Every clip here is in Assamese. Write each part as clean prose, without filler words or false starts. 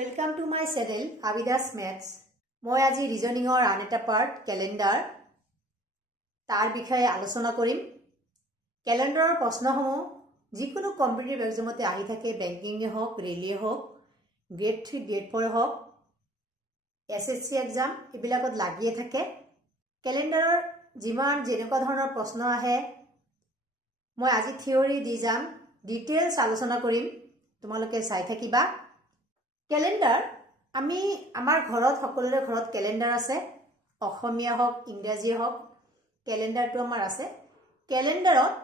Welcome to my channel Abidas Maths. মই আজি ৰিজনিংৰ আন এটা পাৰ্ট ক্যালেন্ডাৰ তাৰ বিষয়ে আলোচনা কৰিম। ক্যালেন্ডাৰৰ প্ৰশ্নসমূহ যিকোনো কম্পিটিটিভ এক্সামতে আহি থাকে, বেংকিং হওক, ৰেলৱে হওক, গ্ৰেড 3 গ্ৰেড 4 হওক, এসএসসি এক্সাম এবিলাকত লাগিয়ে থাকে। ক্যালেন্ডাৰৰ যিমান যেনেকুৱা ধৰণৰ প্ৰশ্ন আহে মই আজি থিওৰি দি যাম, ডিটেইলছ আলোচনা কৰিম, তোমালোকে চাই থাকিবা। ক্যালেন্ডাৰ আমি আমাৰ ঘৰত সকলোৰে ঘৰত ক্যালেন্ডাৰ আছে, অসমীয়া হওক ইংৰাজী হওক, ক্যালেন্ডাৰটো আমাৰ আছে। ক্যালেন্ডাৰত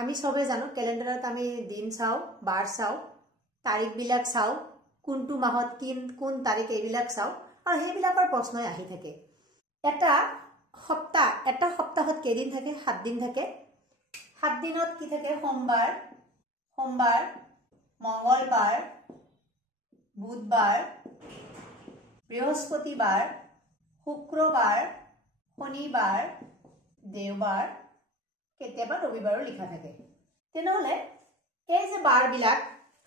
আমি সবে জানো, ক্যালেন্ডাৰত আমি দিন চাও, বাৰ চাও, তাৰিখবিলাক চাও, কোনটো মাহত কোন তাৰিখ এইবিলাক চাও, আৰু সেইবিলাকৰ প্ৰশ্নই আহি থাকে। এটা সপ্তাহত কেইদিন থাকে? 7 দিন থাকে। 7 দিনত কি থাকে? সোমবাৰ, মঙ্গলবাৰ, বুধবাৰ, বৃহস্পতিবাৰ, শুক্ৰবাৰ, শনিবাৰ, দেওবাৰ, কেতিয়াবা ৰবিবাৰো লিখা থাকে। তেনেহলে এই যে বাৰবিলাক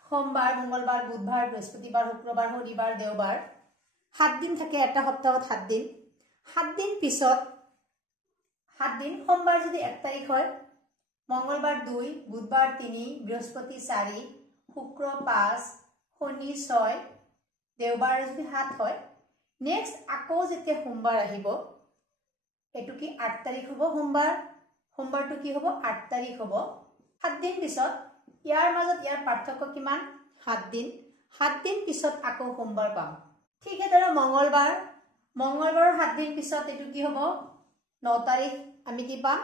সোমবাৰ, মঙ্গলবাৰ, বুধবাৰ, বৃহস্পতিবাৰ, শুক্ৰবাৰ, শনিবাৰ, দেওবাৰ, 7 দিন থাকে এটা সপ্তাহত। 7 দিন। 7 দিন পিছত 7 দিন সোমবাৰ যদি 1 তাৰিখ হয়, মঙ্গলবাৰ 2, বুধবাৰ 3, বৃহস্পতি 4, শুক্ৰ 5, শনি 6, দেওবাৰ যদি 7 হয়, নেক্সট আকৌ যেতিয়া সোমবাৰ আহিব, এটো কি 8 তাৰিখ হ'ব সোমবাৰটো কি হ'ব? 8 তাৰিখ হ'ব। 7 দিন পিছত ইয়াৰ মাজত ইয়াৰ পাৰ্থক্য কিমান? 7 দিন। 7 দিন পিছত আকৌ সোমবাৰ পাম। ঠিক এদৰে মঙ্গলবাৰৰ 7 দিন পিছত এটো কি হ'ব? 9 তাৰিখ আমি কি পাম?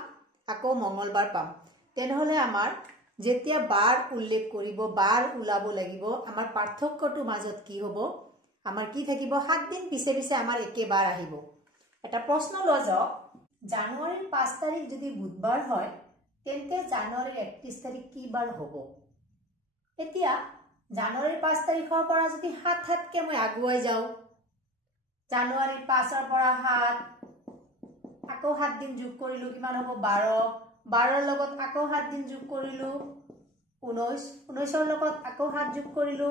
আকৌ মঙ্গলবাৰ পাম। তেনেহলে আমাৰ যেতিয়া বাৰ উল্লেখ কৰিব, বাৰ উলাব লাগিব, আমাৰ পাৰ্থক্যটো মাজত কি হ'ব? আমাৰ কি থাকিব? 7 দিন পিছে পিছে আমাৰ একে বাৰ আহিব। এটা প্ৰশ্ন লোৱা যাওক, জানুৱাৰীৰ 5 তাৰিখ যদি বুধবাৰ হয়, তেন্তে জানুৱাৰীৰ 31 তাৰিখ কি বাৰ হ'ব? এতিয়া জানুৱাৰীৰ 5 তাৰিখৰ পৰা যদি 7কে মই আগুৱাই যাও, জানুৱাৰীৰ 5ৰ পৰা 7, আকৌ 7 দিন যোগ কৰিলো, কিমান হ'ব? 12। 12ৰ লগত আকৌ 7 দিন যোগ কৰিলো, 19। 19ৰ লগত আকৌ 7 যোগ কৰিলো,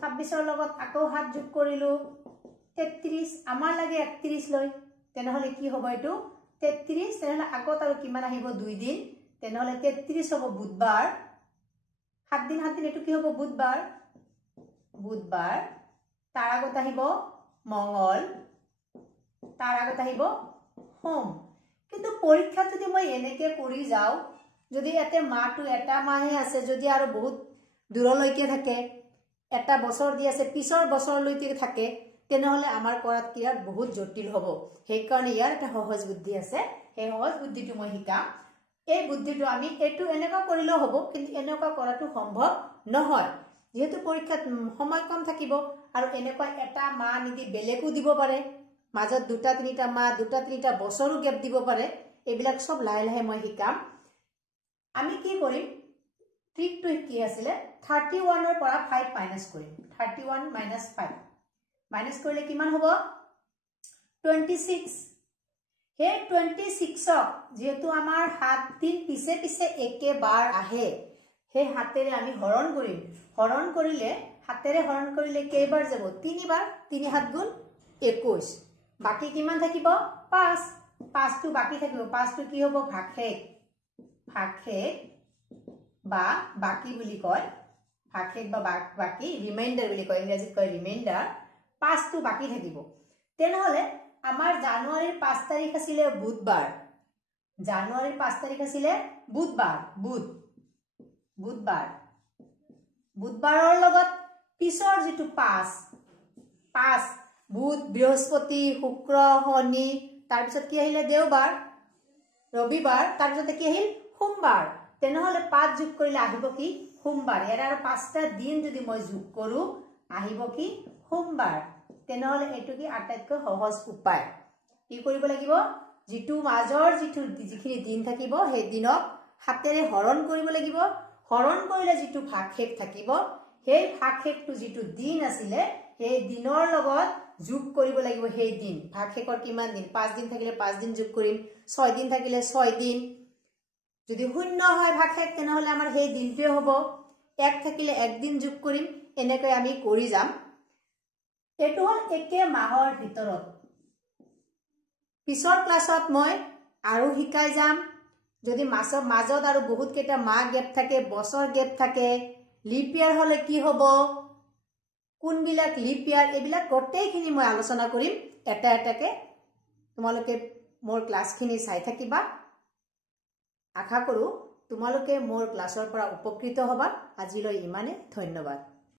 26ৰ লগত আকৌ 7 যোগ কৰিলো, 33। আমাৰ লাগে 31 লৈ, তেনেহলে কি হ'ব? এইটো 33। তেনেহলে আগত আৰু কিমান আহিব? 2 দিন। তেনেহলে 33 হ'ব বুধবাৰ। 7 দিন এটো কি হ'ব? বুধবাৰ। তাৰ আগত আহিব মঙ্গল, তাৰ আগত আহিব সোম। কিন্তু পৰীক্ষাত যদি মই এনেকে কৰি যাও, যদি ইয়াতে মাহটো এটা মাহে আছে, যদি আৰু বহুত দূৰলৈকে থাকে, এটা বছৰ দি আছে, পিছৰ বছৰলৈকে থাকে, তেনেহলে আমাৰ কৰাত ক্ৰিয়া বহুত জটিল হ'ব। সেইকাৰণে ইয়াৰ এটা সহজ বুদ্ধি আছে, সেই সহজ বুদ্ধিটো মই শিকাম। এই বুদ্ধিটো আমি এইটো এনেকুৱা কৰিলেও হ'ব, কিন্তু এনেকুৱা কৰাটো সম্ভৱ নহয়, যেহেতু পৰীক্ষাত সময় কম থাকিব, আৰু এনেকুৱা এটা মাহ নিদি বেলেগো দিব পাৰে, মাজত 2-3টা মাহ, 2-3টা বছৰো গেপ দিব পাৰে। এইবিলাক সব লাহে লাহে মই শিকাম। আমি কি কৰিম? ট্ৰিকটো কি আছিলে? 31ৰ পৰা 5 মাইনাস কৰিম। 31 মাইনাস 5 মাইনাস কৰিলে কিমান হ'ব? 26। সেই 26ক যেহেতু আমাৰ 7 দিন পিছে পিছে একে বাৰ আহে, সেই 7ৰে আমি হৰণ কৰিম। হৰণ কৰিলে 7ৰে হৰণ কৰিলে কেইবাৰ যাব? 3 বাৰ। 3 7 গুণ 21। বাকি কিমান থাকিব? 5। 5টো বাকি থাকিব। 5টো কি হ'ব? ভাগশেষ বা বাকি বুলি কয়। ভাগশেষ বা বাকি, ৰিমাইন্ডাৰ বুলি কয়, ইংৰাজীত কয় ৰিমাইন্ডাৰ। 5টো বাকি থাকিব। তেনেহলে আমাৰ জানুৱাৰীৰ 5 তাৰিখ আছিলে বুধবাৰ। জানুৱাৰীৰ 5 তাৰিখ আছিলে বুধবাৰৰ লগত পিছৰ যিটো 5 বুধ, বৃহস্পতি, শুক্ৰ, শনি, তাৰপিছত কি আহিলে? দেওবাৰ, ৰবিবাৰ, তাৰপিছত কি আহিল? সোমবাৰ। তেনেহলে 5 যোগ কৰিলে আহিব কি? সোমবাৰ। ইয়াৰ আৰু 5টা দিন যদি মই যোগ কৰো, আহিব কি? সোমবাৰ। তেনেহলে এইটো কি আটাইতকৈ সহজ উপায়। কি কৰিব লাগিব? যিটো মাজৰ যিখিনি দিন থাকিব, সেই দিনক 7ৰে হৰণ কৰিব লাগিব। হৰণ কৰিলে যিটো ভাগশেষ থাকিব, সেই ভাগশেষটো যিটো দিন আছিলে, সেই দিনৰ লগত যোগ কৰিব লাগিব। সেই দিন ভাগশেষৰ কিমান দিন? 5 দিন থাকিলে 5 দিন যোগ কৰিম, 6 দিন থাকিলে 6 দিন। যদি 0 হয় ভাগশেষ, তেনেহলে আমাৰ সেই দিনটোৱে হ'ব। 1 থাকিলে 1 দিন যোগ কৰিম। এনেকৈ আমি কৰি যাম। এইটো হল একে মাহৰ ভিতৰত পিছৰ ক্লাছত মই আৰু শিকাই যাম যদি মাজত আৰু বহুত কেইটা মাহ গেপ থাকে বছৰ গেপ থাকে লিপ ইয়াৰ হলে কি হ'ব কোনবিলাক লিপ ইয়াৰ এইবিলাক গোটেইখিনি মই আলোচনা কৰিম এটা এটাকে তোমালোকে মোৰ ক্লাছখিনি চাই থাকিবা আশা কৰো তোমালোকে মোৰ ক্লাছৰ পৰা উপকৃত হবা আজিলৈ ইমানে ধন্যবাদ